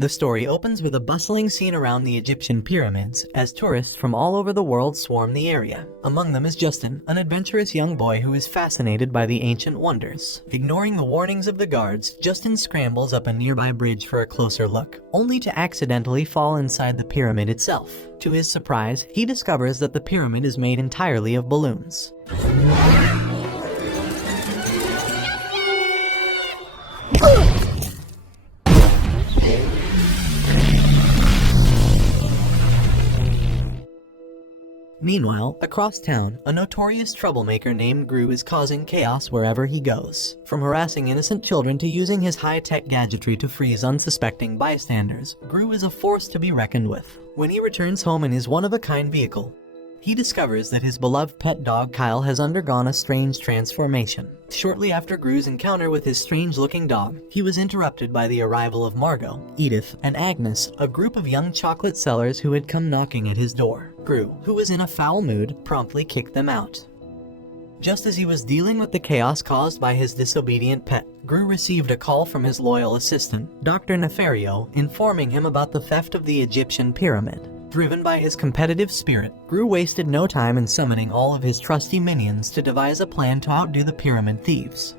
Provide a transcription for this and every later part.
The story opens with a bustling scene around the Egyptian pyramids as tourists from all over the world swarm the area. Among them is Justin, an adventurous young boy who is fascinated by the ancient wonders. Ignoring the warnings of the guards, Justin scrambles up a nearby bridge for a closer look, only to accidentally fall inside the pyramid itself. To his surprise, he discovers that the pyramid is made entirely of balloons. Meanwhile, across town, a notorious troublemaker named Gru is causing chaos wherever he goes. From harassing innocent children to using his high-tech gadgetry to freeze unsuspecting bystanders, Gru is a force to be reckoned with. When he returns home in his one-of-a-kind vehicle, he discovers that his beloved pet dog Kyle has undergone a strange transformation. Shortly after Gru's encounter with his strange-looking dog, he was interrupted by the arrival of Margot, Edith, and Agnes, a group of young chocolate sellers who had come knocking at his door. Gru, who was in a foul mood, promptly kicked them out. Just as he was dealing with the chaos caused by his disobedient pet, Gru received a call from his loyal assistant, Dr. Nefario, informing him about the theft of the Egyptian pyramid. Driven by his competitive spirit, Gru wasted no time in summoning all of his trusty minions to devise a plan to outdo the pyramid thieves.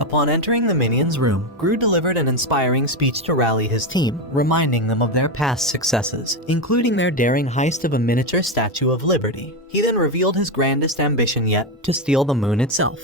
Upon entering the minions' room, Gru delivered an inspiring speech to rally his team, reminding them of their past successes, including their daring heist of a miniature Statue of Liberty. He then revealed his grandest ambition yet, to steal the moon itself.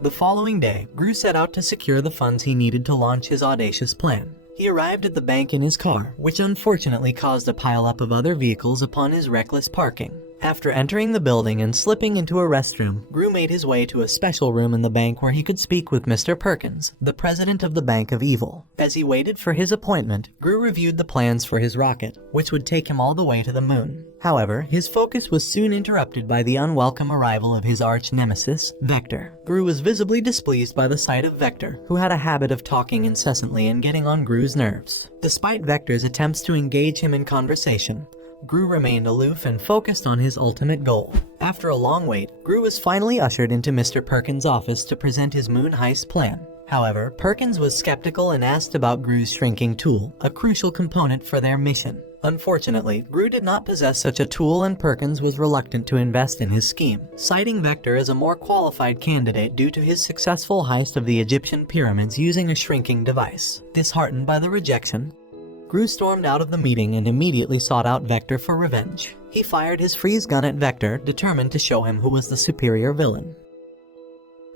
The following day, Gru set out to secure the funds he needed to launch his audacious plan. He arrived at the bank in his car, which unfortunately caused a pileup of other vehicles upon his reckless parking. After entering the building and slipping into a restroom, Gru made his way to a special room in the bank where he could speak with Mr. Perkins, the president of the Bank of Evil. As he waited for his appointment, Gru reviewed the plans for his rocket, which would take him all the way to the moon. However, his focus was soon interrupted by the unwelcome arrival of his arch-nemesis, Vector. Gru was visibly displeased by the sight of Vector, who had a habit of talking incessantly and getting on Gru's nerves. Despite Vector's attempts to engage him in conversation, Gru remained aloof and focused on his ultimate goal. After a long wait, Gru was finally ushered into Mr. Perkins' office to present his moon heist plan. However, Perkins was skeptical and asked about Gru's shrinking tool, a crucial component for their mission. Unfortunately, Gru did not possess such a tool and Perkins was reluctant to invest in his scheme, citing Vector as a more qualified candidate due to his successful heist of the Egyptian pyramids using a shrinking device. Disheartened by the rejection, Gru stormed out of the meeting and immediately sought out Vector for revenge. He fired his freeze gun at Vector, determined to show him who was the superior villain.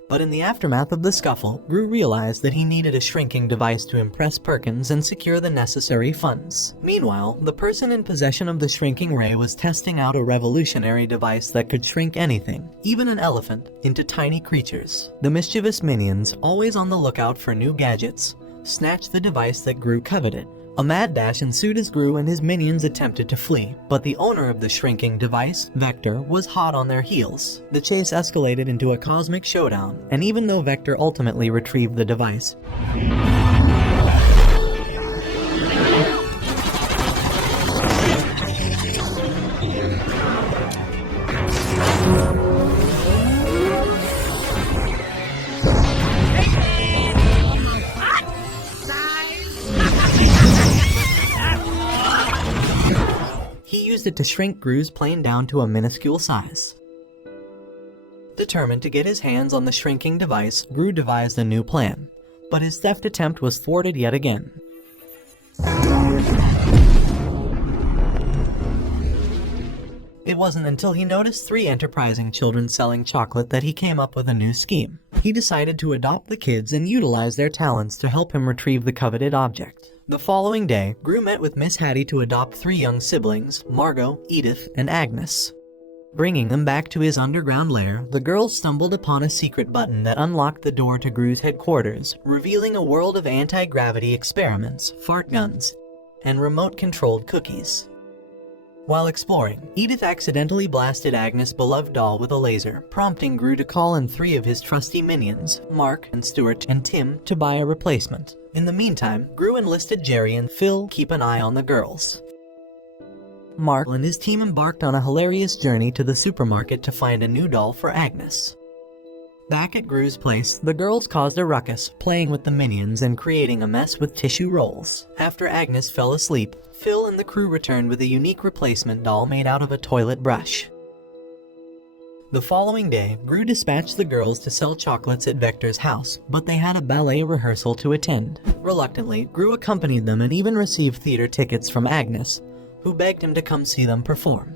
But in the aftermath of the scuffle, Gru realized that he needed a shrinking device to impress Perkins and secure the necessary funds. Meanwhile, the person in possession of the shrinking ray was testing out a revolutionary device that could shrink anything, even an elephant, into tiny creatures. The mischievous minions, always on the lookout for new gadgets, snatched the device that Gru coveted. A mad dash ensued as Gru and his minions attempted to flee, but the owner of the shrinking device, Vector, was hot on their heels. The chase escalated into a cosmic showdown, and even though Vector ultimately retrieved the device, used it to shrink Gru's plane down to a minuscule size. Determined to get his hands on the shrinking device, Gru devised a new plan, but his theft attempt was thwarted yet again. It wasn't until he noticed 3 enterprising children selling chocolate that he came up with a new scheme. He decided to adopt the kids and utilize their talents to help him retrieve the coveted object. The following day, Gru met with Miss Hattie to adopt 3 young siblings, Margot, Edith, and Agnes. Bringing them back to his underground lair, the girls stumbled upon a secret button that unlocked the door to Gru's headquarters, revealing a world of anti-gravity experiments, fart guns, and remote-controlled cookies. While exploring, Edith accidentally blasted Agnes' beloved doll with a laser, prompting Gru to call in 3 of his trusty minions, Mark and Stuart and Tim, to buy a replacement. In the meantime, Gru enlisted Jerry and Phil to keep an eye on the girls. Mark and his team embarked on a hilarious journey to the supermarket to find a new doll for Agnes. Back at Gru's place, the girls caused a ruckus, playing with the minions and creating a mess with tissue rolls. After Agnes fell asleep, Phil and the crew returned with a unique replacement doll made out of a toilet brush. The following day, Gru dispatched the girls to sell chocolates at Vector's house, but they had a ballet rehearsal to attend. Reluctantly, Gru accompanied them and even received theater tickets from Agnes, who begged him to come see them perform.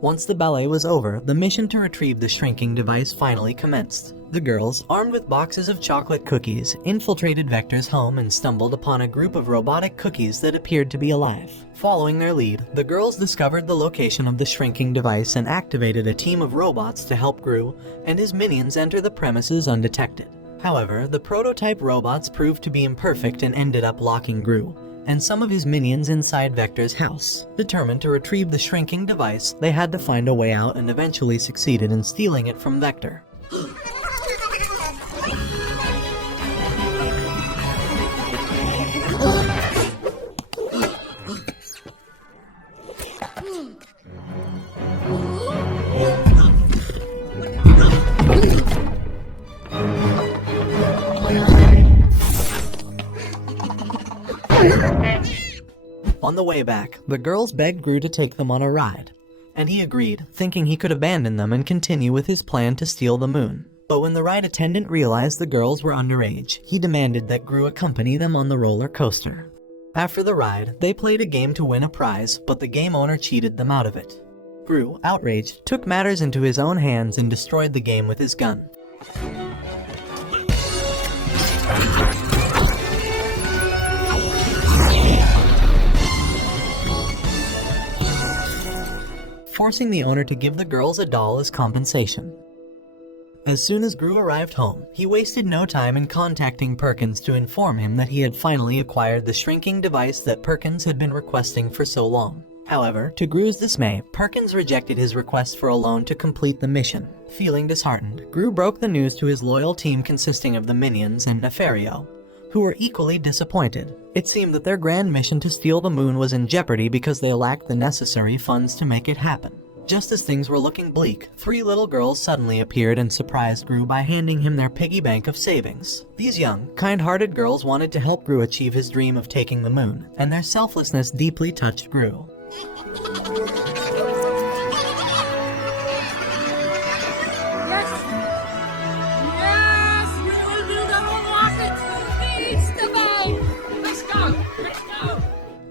Once the ballet was over, the mission to retrieve the shrinking device finally commenced. The girls, armed with boxes of chocolate cookies, infiltrated Vector's home and stumbled upon a group of robotic cookies that appeared to be alive. Following their lead, the girls discovered the location of the shrinking device and activated a team of robots to help Gru and his minions enter the premises undetected. However, the prototype robots proved to be imperfect and ended up locking Gru and some of his minions inside Vector's house. Determined to retrieve the shrinking device, they had to find a way out and eventually succeeded in stealing it from Vector. On the way back, the girls begged Gru to take them on a ride, and he agreed, thinking he could abandon them and continue with his plan to steal the moon. But when the ride attendant realized the girls were underage, he demanded that Gru accompany them on the roller coaster. After the ride, they played a game to win a prize, but the game owner cheated them out of it. Gru, outraged, took matters into his own hands and destroyed the game with his gun. Forcing the owner to give the girls a doll as compensation. As soon as Gru arrived home, he wasted no time in contacting Perkins to inform him that he had finally acquired the shrinking device that Perkins had been requesting for so long. However, to Gru's dismay, Perkins rejected his request for a loan to complete the mission. Feeling disheartened, Gru broke the news to his loyal team consisting of the Minions and Nefario, who were equally disappointed. It seemed that their grand mission to steal the moon was in jeopardy because they lacked the necessary funds to make it happen. Just as things were looking bleak, 3 little girls suddenly appeared and surprised Gru by handing him their piggy bank of savings. These young, kind-hearted girls wanted to help Gru achieve his dream of taking the moon, and their selflessness deeply touched Gru.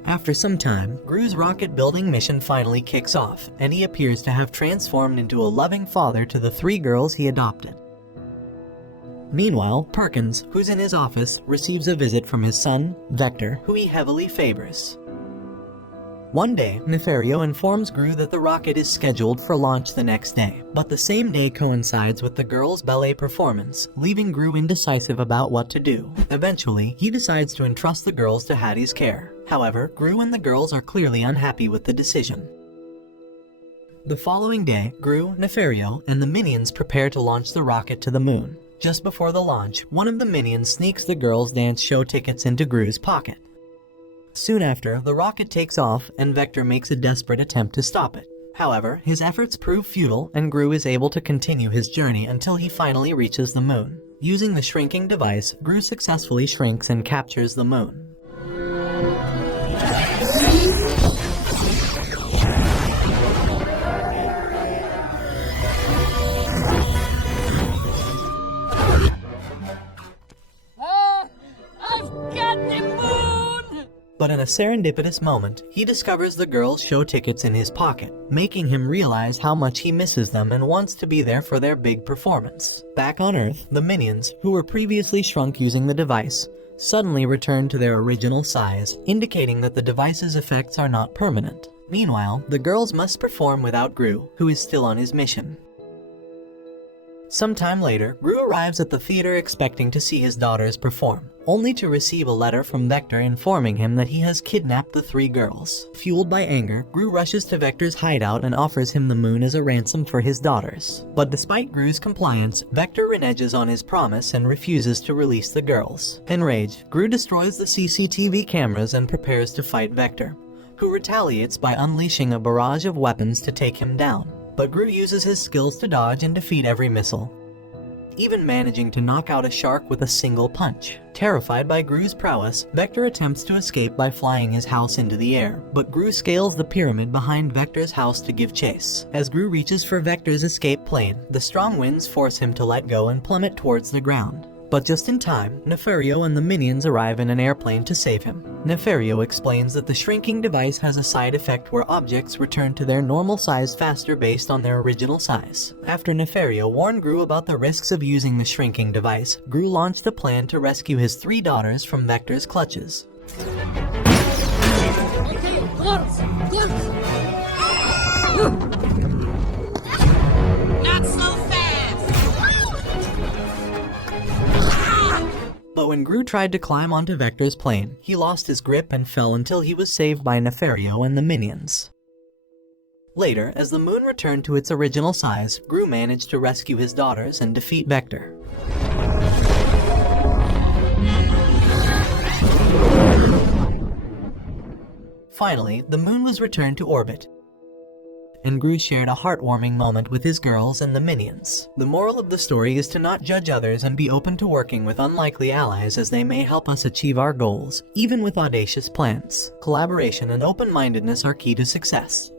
After some time, Gru's rocket-building mission finally kicks off, and he appears to have transformed into a loving father to the 3 girls he adopted. Meanwhile, Perkins, who's in his office, receives a visit from his son, Vector, who he heavily favors. One day, Nefario informs Gru that the rocket is scheduled for launch the next day, but the same day coincides with the girls' ballet performance, leaving Gru indecisive about what to do. Eventually, he decides to entrust the girls to Hattie's care. However, Gru and the girls are clearly unhappy with the decision. The following day, Gru, Nefario, and the Minions prepare to launch the rocket to the moon. Just before the launch, one of the Minions sneaks the girls' dance show tickets into Gru's pocket. Soon after, the rocket takes off, and Vector makes a desperate attempt to stop it. However, his efforts prove futile, and Gru is able to continue his journey until he finally reaches the moon. Using the shrinking device, Gru successfully shrinks and captures the moon. But in a serendipitous moment, he discovers the girls' show tickets in his pocket, making him realize how much he misses them and wants to be there for their big performance. Back on Earth, the Minions, who were previously shrunk using the device, suddenly return to their original size, indicating that the device's effects are not permanent. Meanwhile, the girls must perform without Gru, who is still on his mission. Sometime later, Gru arrives at the theater expecting to see his daughters perform, only to receive a letter from Vector informing him that he has kidnapped the 3 girls. Fueled by anger, Gru rushes to Vector's hideout and offers him the moon as a ransom for his daughters. But despite Gru's compliance, Vector reneges on his promise and refuses to release the girls. Enraged, Gru destroys the CCTV cameras and prepares to fight Vector, who retaliates by unleashing a barrage of weapons to take him down. But Gru uses his skills to dodge and defeat every missile, even managing to knock out a shark with a single punch. Terrified by Gru's prowess, Vector attempts to escape by flying his house into the air, but Gru scales the pyramid behind Vector's house to give chase. As Gru reaches for Vector's escape plane, the strong winds force him to let go and plummet towards the ground. But just in time, Nefario and the minions arrive in an airplane to save him. Nefario explains that the shrinking device has a side effect where objects return to their normal size faster based on their original size. After Nefario warned Gru about the risks of using the shrinking device, Gru launched a plan to rescue his 3 daughters from Vector's clutches. But when Gru tried to climb onto Vector's plane, he lost his grip and fell until he was saved by Nefario and the minions. Later, as the moon returned to its original size, Gru managed to rescue his daughters and defeat Vector. Finally, the moon was returned to orbit, and Gru shared a heartwarming moment with his girls and the minions. The moral of the story is to not judge others and be open to working with unlikely allies, as they may help us achieve our goals, even with audacious plans. Collaboration and open-mindedness are key to success.